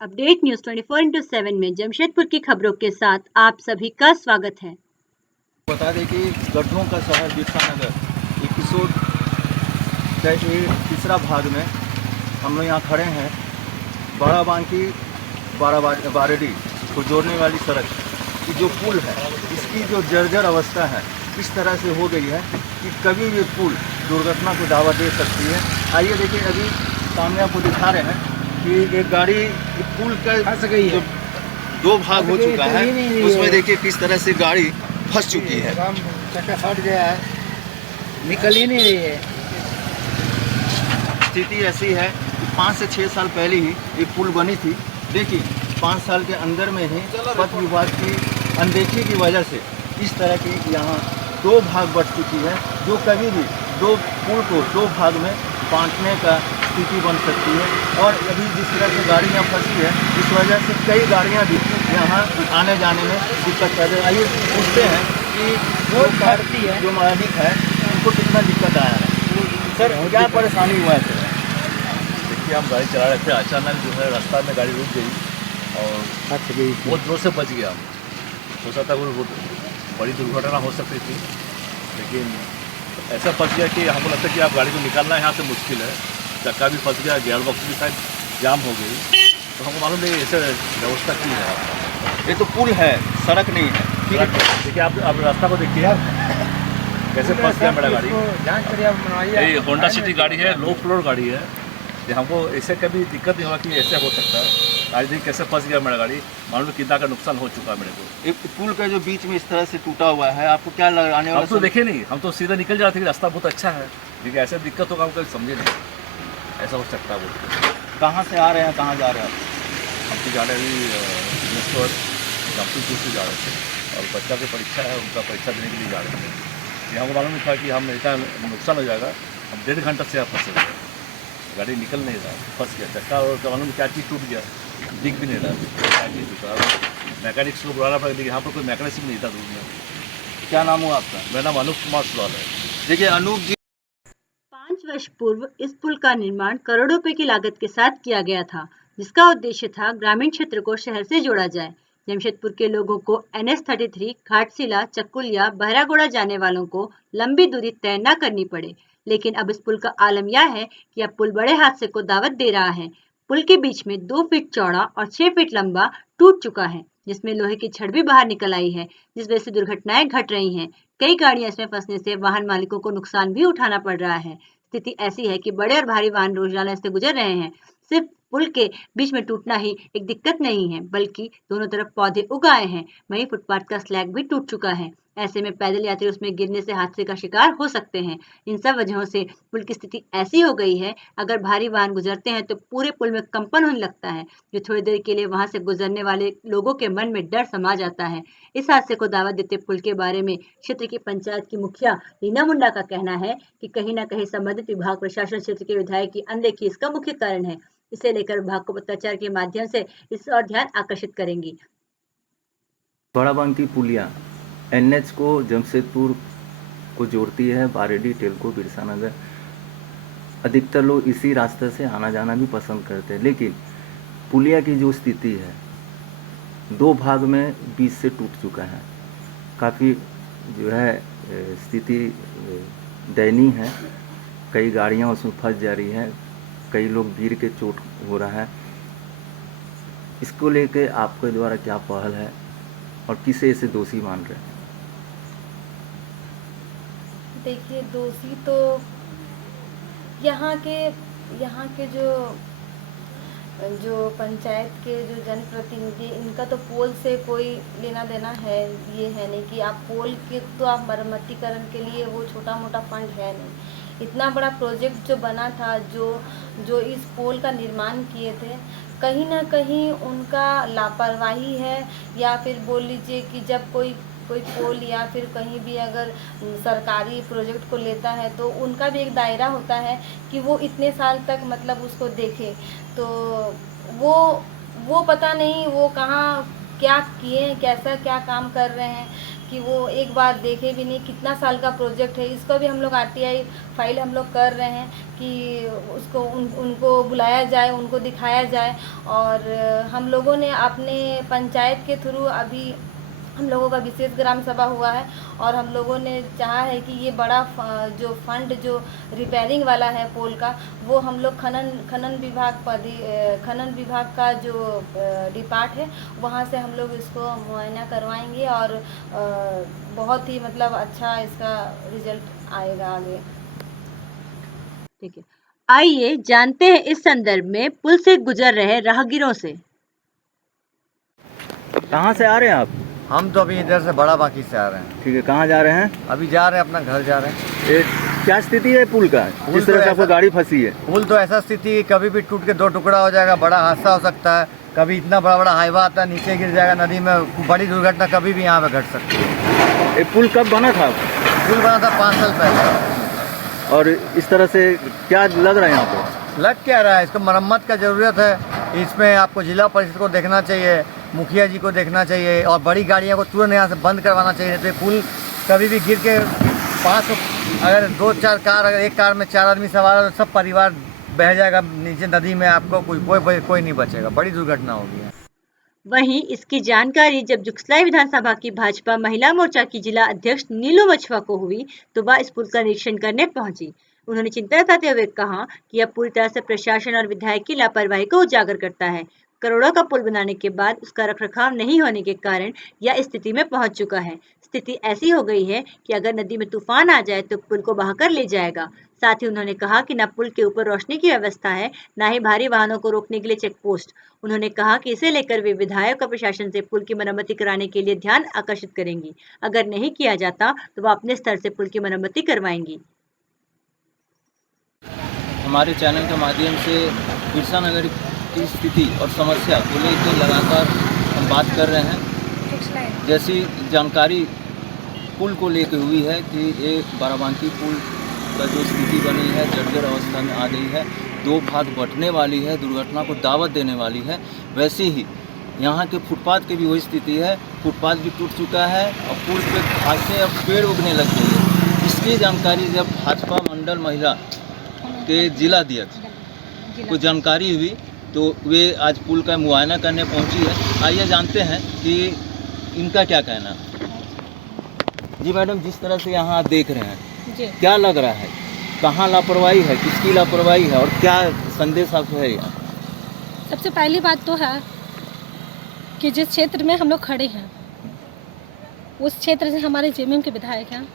Update news 24/7 में जमशेदपुर की खबरों के साथ आप सभी का स्वागत है। बता दें कि गड्ढों का शहर बिरसा नगर एपिसोड का ये तीसरा भाग में हम लोग यहाँ खड़े हैं। बाराबांकी बारेडी को जोड़ने वाली सड़क की जो पुल है, इसकी जो जर्जर अवस्था है इस तरह से हो गई है कि कभी भी पुल दुर्घटना को दावा दे सकती है। आइए देखिए, अभी सामने आपको दिखा रहे हैं कि एक गाड़ी पुल का जो दो भाग हो चुका है, उसमें देखिए किस तरह से गाड़ी फंस चुकी है। चक्का फट गया है, निकल ही नहीं रही है। स्थिति ऐसी है कि 5 से 6 साल पहले ही ये पुल बनी थी, लेकिन 5 साल के अंदर में ही पथ विभाग की अनदेखी की वजह से इस तरह की यहाँ दो भाग बढ़ चुकी है, जो कभी भी दो पुल को दो भाग में बांटने का स्थिति बन सकती है। और अभी जिस तरह से गाड़ियाँ फंसी है, इस वजह से कई गाड़ियाँ भी यहाँ आने जाने में दिक्कत कर रही है। आइए पूछते हैं कि जो मालिक है उनको कितना दिक्कत आया है। सर, क्या परेशानी हुआ है? सर, देखिए, हम गाड़ी चला रहे थे, अचानक जो है रास्ता में गाड़ी रुक गई और बहुत जोर से बच गया। हो सकता है वो बड़ी दुर्घटना हो सकती थी, लेकिन ऐसा फंस गया कि हमको लगता है कि आप गाड़ी को निकालना यहाँ से मुश्किल है। चक्का भी फंस गया, गियर बॉक्स भी शायद जाम हो गई, तो हमको मालूम नहीं ऐसे व्यवस्था की है। ये तो पुल है, सड़क नहीं है। देखिए, आप रास्ता को देखिए कैसे फंस गया मेरा गाड़ी। ये होंडा सिटी गाड़ी है, लो फ्लोर गाड़ी है। ये हमको ऐसे कभी दिक्कत नहीं होगा कि ऐसे हो सकता है। आज देखिए कैसे फंस गया मेरा गाड़ी, मालूम कितना का नुकसान हो चुका है मेरे को। एक पुल का जो बीच में इस तरह से टूटा हुआ है, आपको क्या लगाने वाला? हम तो देखे नहीं, हम तो सीधा निकल जा रहे थे कि रास्ता बहुत अच्छा है, लेकिन ऐसे दिक्कत होगा हम कभी समझे नहीं ऐसा हो सकता है। बोल कहाँ से आ रहे हैं, कहाँ जा रहे हैं? हम तो जा रहे अभी जमशेदपुर से जा रहे थे और बच्चा की परीक्षा है, उनका परीक्षा देने के लिए जा रहे थे। ये हमको मालूम नहीं था कि हम इतना नुकसान हो जाएगा। हम 1.5 घंटा से यहाँ फंसे हुए, गाड़ी निकल नहीं रहा, फंस गया चक्का। और मालूम क्या चीज़ टूट गया, दिख भी नहीं रहा क्या चीज़ टूटा। मैकेनिक्स को बुलाना पड़ेगा, लेकिन यहाँ पर कोई मैकेनिक्स नहीं था दूर में। क्या नाम हुआ आपका? मेरा नाम अनूप कुमार सुलाल है। देखिए अनूप जी, 5 वर्ष पूर्व इस पुल का निर्माण करोड़ों रुपए की लागत के साथ किया गया था, जिसका उद्देश्य था ग्रामीण क्षेत्र को शहर से जोड़ा जाए। जमशेदपुर के लोगों को NH-33 घाटशिला चकुलिया बहरागोड़ा जाने वालों को लंबी दूरी तय न करनी पड़े। लेकिन अब इस पुल का आलम यह है कि अब पुल बड़े हादसे को दावत दे रहा है। पुल के बीच में 2 फीट चौड़ा और 6 फीट लंबा टूट चुका है, जिसमें लोहे की छड़ भी बाहर निकल आई है, जिस वजह से दुर्घटनाएं घट रही हैं। कई गाड़ियां इसमें फंसने से वाहन मालिकों को नुकसान भी उठाना पड़ रहा है। स्थिति ऐसी है कि बड़े और भारी वाहन रोजाना इससे गुजर रहे हैं। सिर्फ पुल के बीच में टूटना ही एक दिक्कत नहीं है, बल्कि दोनों तरफ पौधे उग आए हैं। वहीं फुटपाथ का स्लैब भी टूट चुका है। ऐसे में पैदल यात्री उसमें गिरने से हादसे का शिकार हो सकते हैं। इन सब वजहों से पुल की स्थिति ऐसी हो गई है, अगर भारी वाहन गुजरते हैं तो पूरे पुल में कंपन होने लगता है, जो थोड़ी देर के लिए वहां से गुजरने वाले लोगों के मन में डर समा जाता है। इस हादसे को दावा देते पुल के बारे में क्षेत्र की पंचायत की मुखिया रीना मुंडा का कहना है कि कहीं न कहीं संबंधित विभाग प्रशासन क्षेत्र के विधायक की अनदेखी इसका मुख्य कारण है। इसे लेकर विभाग को पत्राचार के माध्यम से इस और ध्यान आकर्षित करेंगी। बाराबांकी पुलिया NH को जमशेदपुर को जोड़ती है, बारेडी टेलको बिरसा नगर। अधिकतर लोग इसी रास्ते से आना जाना भी पसंद करते हैं, लेकिन पुलिया की जो स्थिति है, दो भाग में बीच से टूट चुका है। काफ़ी जो है स्थिति दयनीय है। कई गाड़ियां उसमें फंस जा रही हैं, कई लोग गिर के चोट हो रहा है। इसको लेके आपके द्वारा क्या पहल है और किसे इसे दोषी मान रहे हैं? देखिए, दोषी तो यहाँ के जो पंचायत के जो जनप्रतिनिधि, इनका तो पोल से कोई लेना देना है ये है नहीं कि आप पोल के तो आप मरम्मतीकरण के लिए वो छोटा मोटा फंड है नहीं। इतना बड़ा प्रोजेक्ट जो बना था, जो इस पोल का निर्माण किए थे, कहीं ना कहीं उनका लापरवाही है, या फिर बोल लीजिए कि जब कोई पोल या फिर कहीं भी अगर सरकारी प्रोजेक्ट को लेता है तो उनका भी एक दायरा होता है कि वो इतने साल तक मतलब उसको देखे। तो वो पता नहीं वो कहाँ क्या किए हैं, कैसा क्या काम कर रहे हैं कि वो एक बार देखे भी नहीं। कितना साल का प्रोजेक्ट है, इसको भी हम लोग RTI फाइल हम लोग कर रहे हैं कि उसको उनको बुलाया जाए, उनको दिखाया जाए। और हम लोगों ने अपने पंचायत के थ्रू अभी हम लोगों का विशेष ग्राम सभा हुआ है और हम लोगों ने चाहा है कि ये बड़ा जो फंड जो रिपेयरिंग वाला है पोल का, वो हम लोग खनन विभाग का जो डिपार्ट है वहाँ से हम लोग इसको मुआयना करवाएंगे और बहुत ही मतलब अच्छा इसका रिजल्ट आएगा आगे। ठीक है, आइए जानते हैं इस संदर्भ में पुल से गुजर रहे राहगीरों से। कहाँ से आ रहे हैं आप? हम तो अभी इधर से बड़ा बाकी से आ रहे हैं। ठीक है, कहाँ जा रहे हैं? अभी जा रहे हैं, अपना घर जा रहे हैं। क्या स्थिति है पुल का, जिस तरह से आपको गाड़ी फंसी है? पुल तो ऐसा स्थिति है, कभी भी टूट के 2 टुकड़ा हो जाएगा, बड़ा हादसा हो सकता है। कभी इतना बड़ा बड़ा हाईवा आता है, नीचे गिर जाएगा नदी में, बड़ी दुर्घटना कभी भी यहाँ पे घट सकती है। ये पुल कब बना था? पुल बना था 5 साल पहले। और इस तरह से क्या लग रहा है यहाँ पे? लग क्या रहा है, इसको मरम्मत का ज़रूरत है। इसमें आपको जिला परिषद को देखना चाहिए, मुखिया जी को देखना चाहिए और बड़ी गाड़ियों को तुरंत यहाँ से बंद करवाना चाहिए। तो पुल कभी भी गिर के 5 अगर 2-4 कार, अगर एक कार में 4 आदमी सवार है तो सब परिवार बह जाएगा नीचे नदी में, आपको कोई नहीं बचेगा, बड़ी दुर्घटना होगी। वहीं इसकी जानकारी जब जुगसलाई विधानसभा की भाजपा महिला मोर्चा की जिला अध्यक्ष नीलू मछवा को हुई तो वह इस पुल का निरीक्षण करने पहुंची। उन्होंने चिंता जताते हुए कहा कि यह पूरी तरह से प्रशासन और विधायक की लापरवाही को उजागर करता है। करोड़ों का पुल बनाने के बाद उसका रखरखाव नहीं होने के कारण यह स्थिति में पहुंच चुका है। स्थिति ऐसी हो गई है कि अगर नदी में तूफान आ जाए तो पुल को बहाकर ले जाएगा। साथ ही उन्होंने कहा कि न पुल के ऊपर रोशनी की व्यवस्था है, न ही भारी वाहनों को रोकने के लिए चेक पोस्ट। उन्होंने कहा कि इसे लेकर वे विधायक और प्रशासन से पुल की मरम्मति कराने के लिए ध्यान आकर्षित करेंगी। अगर नहीं किया जाता तो वह अपने स्तर से पुल की मरम्मति करवाएंगी। हमारे चैनल के माध्यम से बिरसा नगर की स्थिति और समस्या को लेकर लगातार हम बात कर रहे हैं। जैसी जानकारी पुल को लेकर हुई है कि ये बाराबांकी पुल का जो स्थिति बनी है जर्जर अवस्था में आ गई है, 2 भाग बंटने वाली है, दुर्घटना को दावत देने वाली है। वैसे ही यहाँ के फुटपाथ की भी वही स्थिति है, फुटपाथ भी टूट चुका है और पुल पे घासें और पेड़ उगने लग गए हैं। इसकी जानकारी जब भाजपा मंडल महिला के जिला अध्यक्ष को जानकारी हुई तो वे आज पुल का मुआयना करने पहुंची है। आइए जानते हैं कि इनका क्या कहना है। जी मैडम, जिस तरह से यहाँ आप देख रहे हैं जी, क्या लग रहा है, कहाँ लापरवाही है, किसकी लापरवाही है और क्या संदेश आपको है यहाँ? सबसे पहली बात तो है कि जिस क्षेत्र में हम लोग खड़े हैं उस क्षेत्र से हमारे जेएमएम के विधायक हैं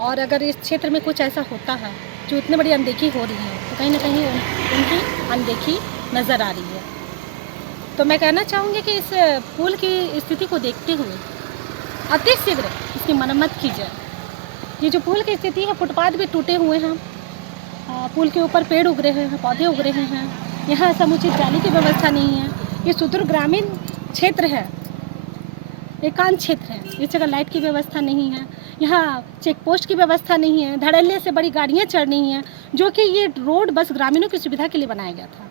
और अगर इस क्षेत्र में कुछ ऐसा होता है जो इतनी बड़ी अनदेखी हो रही है तो कहीं ना कहीं उनकी अनदेखी नज़र आ रही है। तो मैं कहना चाहूँगी कि इस पुल की स्थिति को देखते हुए अति शीघ्र इसकी मरम्मत की जाए। ये जो पुल की स्थिति है, फुटपाथ भी टूटे हुए हैं, पुल के ऊपर पेड़ उग रहे हैं, पौधे उग रहे हैं, यहाँ समुचित जाली की व्यवस्था नहीं है। ये सुदूर ग्रामीण क्षेत्र है, एकांत क्षेत्र है, इस जगह लाइट की व्यवस्था नहीं है, यहाँ चेक पोस्ट की व्यवस्था नहीं है, धड़ल्ले से बड़ी गाड़ियाँ चढ़ रही हैं, जो कि ये रोड बस ग्रामीणों की सुविधा के लिए बनाया गया था।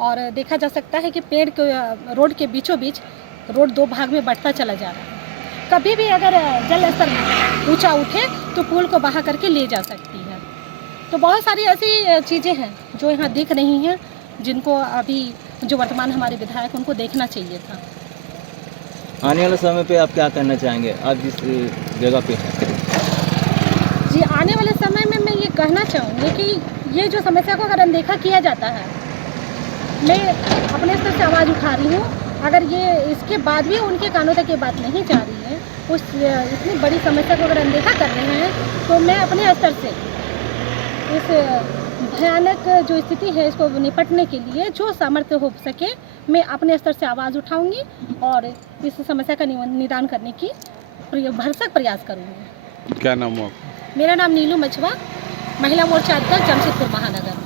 और देखा जा सकता है कि पेड़ के रोड के बीचों बीच रोड 2 भाग में बढ़ता चला जा रहा है। कभी भी अगर जल स्तर ऊंचा उठे तो पुल को बहा करके ले जा सकती है। तो बहुत सारी ऐसी चीज़ें हैं जो यहाँ दिख रही हैं, जिनको अभी जो वर्तमान हमारे विधायक उनको देखना चाहिए था। आने वाले समय पे आप क्या करना चाहेंगे, आप जिस जगह पे हैं? जी, आने वाले समय में मैं ये कहना चाहूँगी कि ये जो समस्या को अगर अनदेखा किया जाता है, मैं अपने स्तर से आवाज़ उठा रही हूँ। अगर ये इसके बाद भी उनके कानों तक ये बात नहीं जा रही है, उस इतनी बड़ी समस्या को अगर अनदेखा कर रहे हैं, तो मैं अपने स्तर से इस भयानक जो स्थिति है इसको निपटने के लिए जो सामर्थ्य हो सके मैं अपने स्तर से आवाज़ उठाऊंगी और इस समस्या का निदान करने की भरसक प्रयास करूंगी। क्या नाम हो? मेरा नाम नीलू मछवा, महिला मोर्चा अध्यक्ष जमशेदपुर महानगर।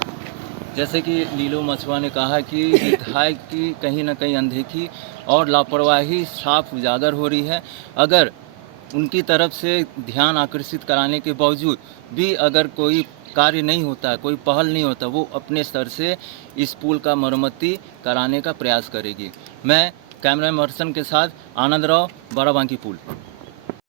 जैसे कि नीलू मछवा ने कहा कि विधायक की कहीं ना कहीं अनदेखी और लापरवाही साफ उजागर हो रही है। अगर उनकी तरफ से ध्यान आकर्षित कराने के बावजूद भी अगर कोई कार्य नहीं होता, कोई पहल नहीं होता, वो अपने स्तर से इस पुल का मरम्मति कराने का प्रयास करेगी। मैं कैमरा पर्सन के साथ आनंद राव, बाराबांकी पुल।